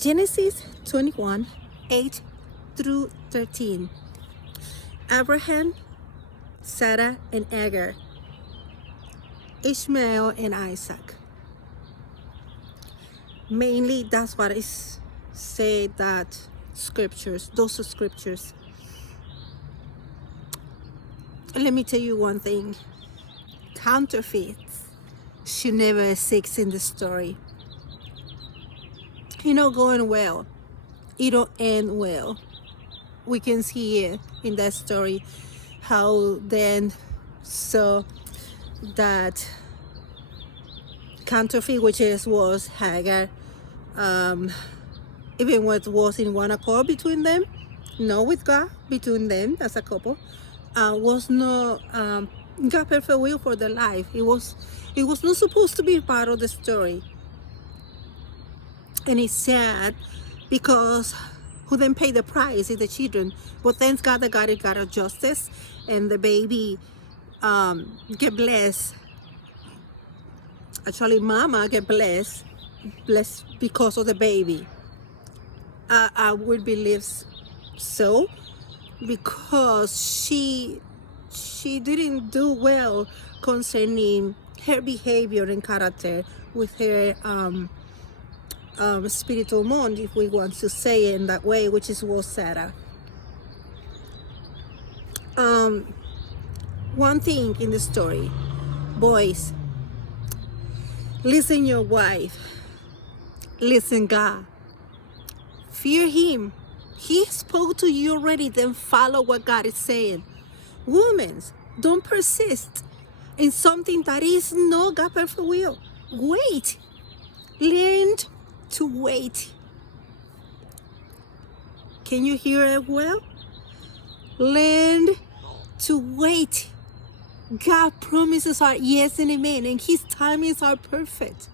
Genesis 21, 8 through 13. Abraham, Sarah, and Agar. Ishmael and Isaac. Mainly, that's what is said that scriptures, those scriptures. Let me tell you one thing. Counterfeits should never exist in the story. You know, going well, it don't end well. We can see it in that story how then saw that counterfeit, which was Hagar, even what was in one accord between them, not with God, between them as a couple, was not God perfect will for their life. It was not supposed to be part of the story. And it's sad because who then paid the price is the children. But thanks God that God got a justice and the baby get blessed. Actually, mama get blessed because of the baby. I would believe so, because she didn't do well concerning her behavior and character with her spiritual mom, if we want to say it in that way, which was Sarah. One thing in the story, boys, listen your wife, listen God, fear him. He spoke to you already, then follow what God is saying. Women, don't persist in something that is not God's perfect will. Wait. Learn to wait. Can you hear it well? Learn to wait. God promises are yes and amen, and his timings are perfect.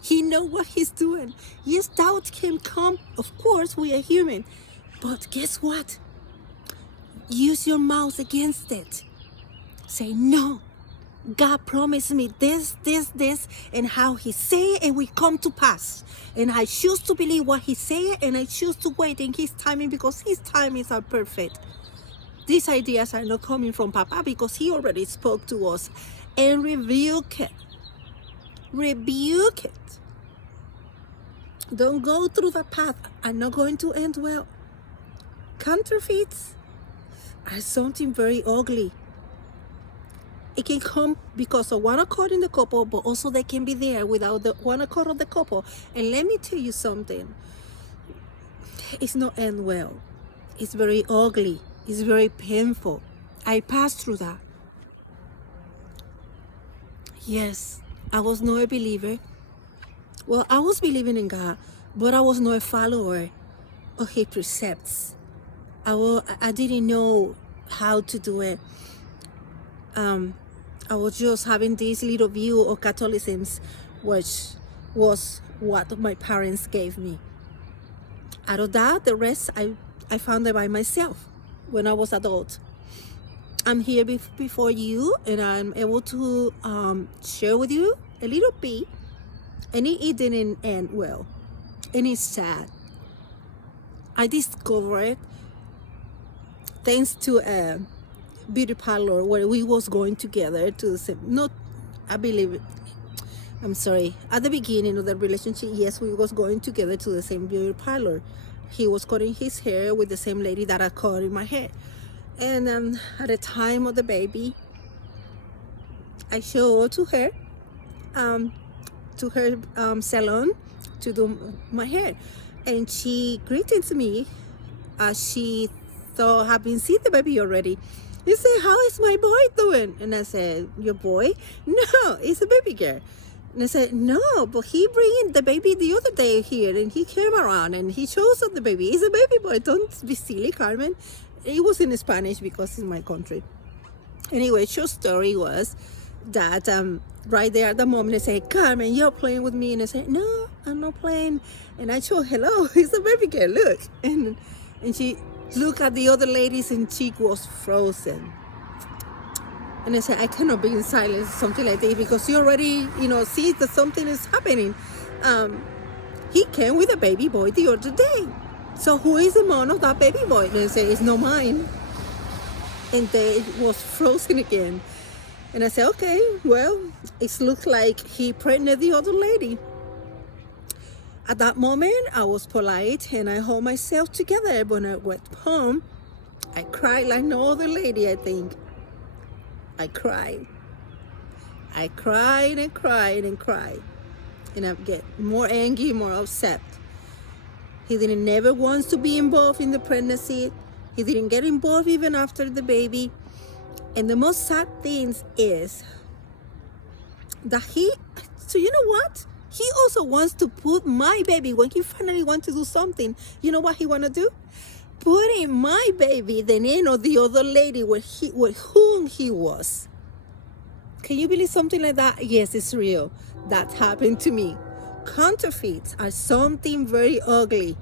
He knows what he's doing. Yes, doubt can come. Of course, we are human. But guess what? Use your mouth against it. Say, no, God promised me this, and how he say it, and we come to pass. And I choose to believe what he say, and I choose to wait in his timing, because his timings are perfect. These ideas are not coming from Papa, because he already spoke to us. And rebuke it. Rebuke it. Don't go through the path. I'm not going to end well. Counterfeits are something very ugly. It can come because of one accord in the couple, but also they can be there without the one accord of the couple. And let me tell you something. It's not end well. It's very ugly. It's very painful. I passed through that. Yes, I was not a believer. Well, I was believing in God, but I was not a follower of his precepts. I didn't know how to do it. I was just having this little view of Catholicism, which was what my parents gave me. Out of that, the rest I found it by myself when I was adult. I'm here before you, and I'm able to share with you a little bit, and it didn't end well, and it's sad. I discovered, thanks to a beauty parlor where we was going together to the same, at the beginning of the relationship, yes, we was going together to the same beauty parlor. He was cutting his hair with the same lady that I cut in my hair. And at the time of the baby, I showed to her salon to do my hair. And she greeted me as she thought having seen the baby already. You say, how is my boy doing? And I said, your boy? No, it's a baby girl. And I said, no, but he bring the baby the other day here, and he came around and he shows us the baby. It's a baby boy. Don't be silly, Carmen. It was in Spanish because it's my country. Anyway, short story was that right there at the moment, I said, Carmen, you're playing with me. And I said, no, I'm not playing. And I showed, hello, it's a baby girl, look. And she looked at the other ladies and she was frozen. And I said, I cannot be in silence, something like that, because you already, see that something is happening. He came with a baby boy the other day. So who is the mom of that baby boy? And I say, it's not mine. And they was frozen again. And I said, okay, well, it looks like he pregnant the other lady. At that moment, I was polite and I held myself together. When I went home, I cried like no other lady, I think. I cried. I cried and cried and cried. And I get more angry, more upset. He didn't never want to be involved in the pregnancy. He didn't get involved even after the baby. And the most sad thing is that so you know what? He also wants to put my baby, when he finally wants to do something, you know what he want to do? Put in my baby the name of the other lady with whom he was. Can you believe something like that? Yes, it's real. That happened to me. Counterfeits are something very ugly.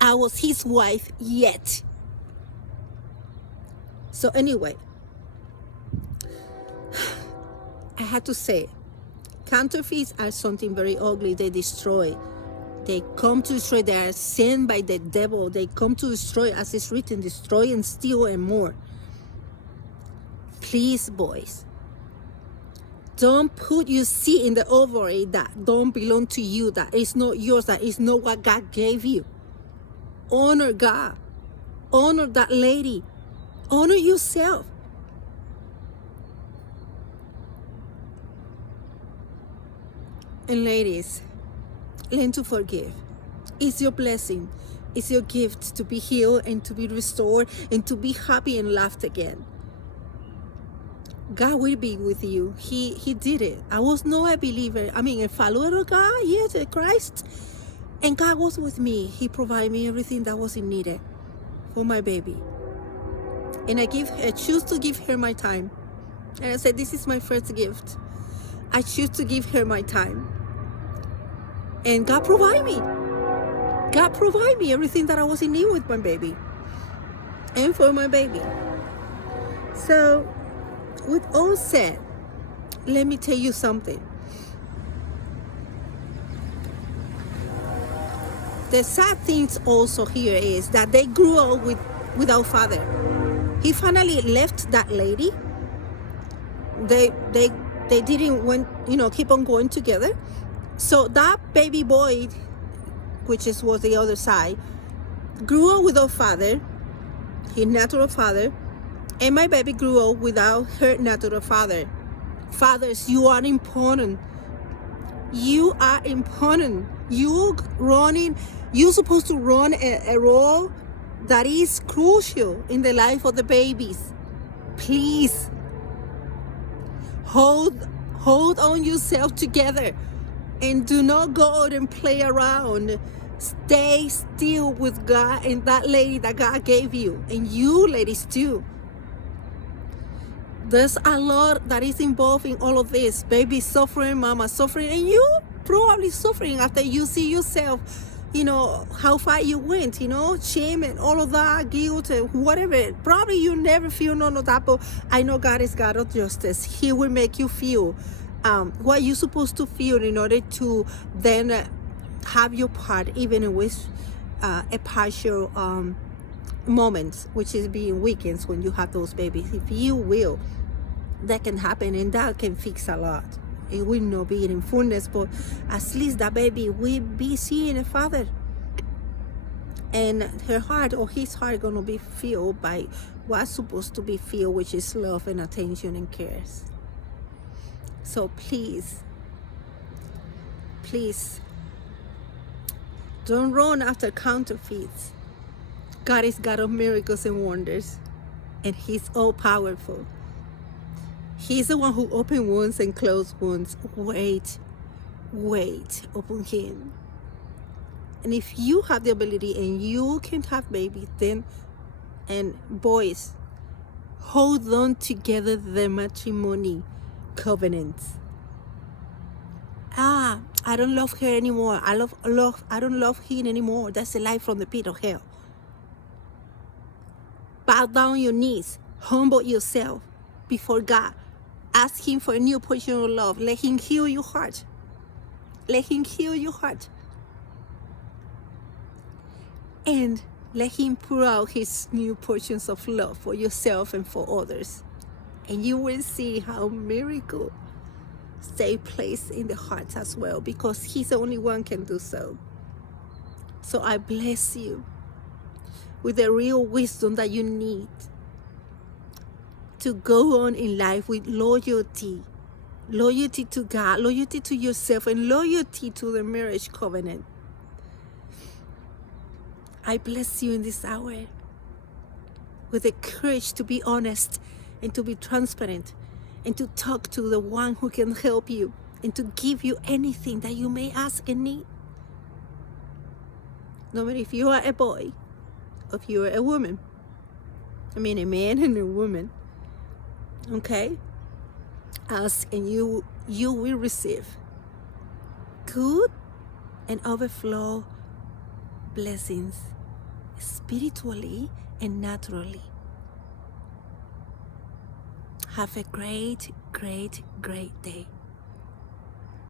I was his wife yet. So anyway, I had to say, counterfeits are something very ugly. They destroy. They come to destroy. They are sent by the devil. They come to destroy, as it's written, destroy and steal and more. Please, boys, don't put your seed in the ovary that don't belong to you, that is not yours, that is not what God gave you. Honor God. Honor that lady. Honor yourself. And ladies, learn to forgive. It's your blessing. It's your gift to be healed and to be restored and to be happy and laughed again. God will be with you. He did it. I was not a believer. I mean, a follower of God, yes, Christ. And God was with me. He provided me everything that was needed for my baby. And I choose to give her my time. And I said, this is my first gift. I choose to give her my time. And God provided me. God provided me everything that I was in need with my baby. And for my baby. So, with all said, let me tell you something. The sad thing also here is that they grew up without father. He finally left that lady. They didn't keep on going together. So that baby boy, which was the other side, grew up without father, his natural father, and my baby grew up without her natural father. Fathers, you are important. You are important. You're supposed to run a role that is crucial in the life of the babies. Please, hold on yourself together and do not go out and play around. Stay still with God and that lady that God gave you, and you ladies too. There's a lot that is involved in all of this. Baby suffering, mama suffering, and you probably suffering after you see yourself, how far you went, shame and all of that, guilt and whatever. Probably you never feel none of that, but I know God is God of justice. He will make you feel what you're supposed to feel in order to then have your part, even with a partial moments, which is being weekends when you have those babies. If you will, that can happen, and that can fix a lot. It will not be in fullness, but at least that baby will be seeing a father, and her heart or his heart gonna be filled by what's supposed to be filled, which is love and attention and cares. So please, don't run after counterfeits. God is God of miracles and wonders, and He's all powerful. He's the one who opens wounds and closes wounds. Wait upon Him. And if you have the ability and you can have babies, then, and boys, hold on together the matrimony covenants. I don't love her anymore. I don't love him anymore. That's a lie from the pit of hell. Bow down your knees. Humble yourself before God. Ask Him for a new portion of love. Let Him heal your heart. Let Him heal your heart. and let him pour out his new portions of love for yourself and for others. And you will see how miracle take place in the hearts as well, because he's the only one can do so. So I bless you with the real wisdom that you need to go on in life with loyalty to God, loyalty to yourself, and loyalty to the marriage covenant. I bless you in this hour with the courage to be honest and to be transparent and to talk to the one who can help you and to give you anything that you may ask and need. No matter if you are a boy or if you are a woman. I mean, a man and a woman. Okay? Ask and you will receive good and overflow blessings, spiritually and naturally. Have a great, great, great day.